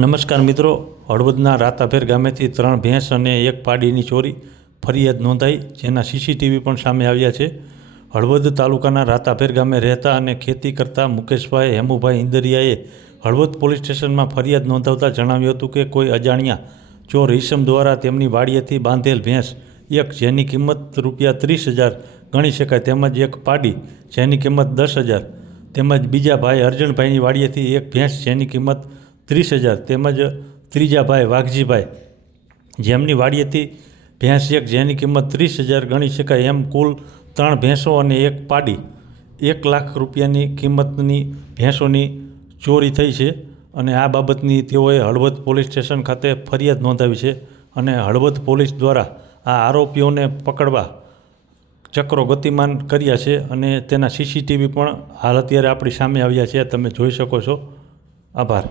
નમસ્કાર મિત્રો, હળવદના રાતાભેર ગામેથી ત્રણ ભેંસ અને એક પાડીની ચોરી ફરિયાદ નોંધાઈ, જેના સીસીટીવી પણ સામે આવ્યા છે. હળવદ તાલુકાના રાતાભેર ગામે રહેતા અને ખેતી કરતા મુકેશભાઈ હેમુભાઈ ઇન્દરિયાએ હળવદ પોલીસ સ્ટેશનમાં ફરિયાદ નોંધાવતા જણાવ્યું હતું કે કોઈ અજાણ્યા ચોર ઈસમ દ્વારા તેમની વાડીએથી બાંધેલ ભેંસ એક જેની કિંમત રૂપિયા ત્રીસ હજાર ગણી શકાય, તેમજ એક પાડી જેની કિંમત દસ હજાર, તેમજ બીજા ભાઈ અર્જણભાઈની વાડીએથી એક ભેંસ જેની કિંમત ત્રીસ હજાર. તેમજ ત્રીજા ભાઈ વાઘજીભાઈ. જેમની વાડીએથી ભેંસ એક જેની કિંમત ત્રીસ હજાર ગણી શકાય એમ કુલ ત્રણ ભેંસો અને એક પાડી. એક લાખ રૂપિયાની કિંમતની ભેંસોની ચોરી થઈ છે અને આ બાબતની તેઓએ હળવદ પોલીસ સ્ટેશન ખાતે ફરિયાદ નોંધાવી છે અને હળવદ પોલીસ દ્વારા આ આરોપીઓને પકડવા ચક્રો ગતિમાન કર્યા છે અને તેના સીસીટીવી પણ હાલ અત્યારે આપણી સામે આવ્યા છે. તમે જોઈ શકો છો. આભાર.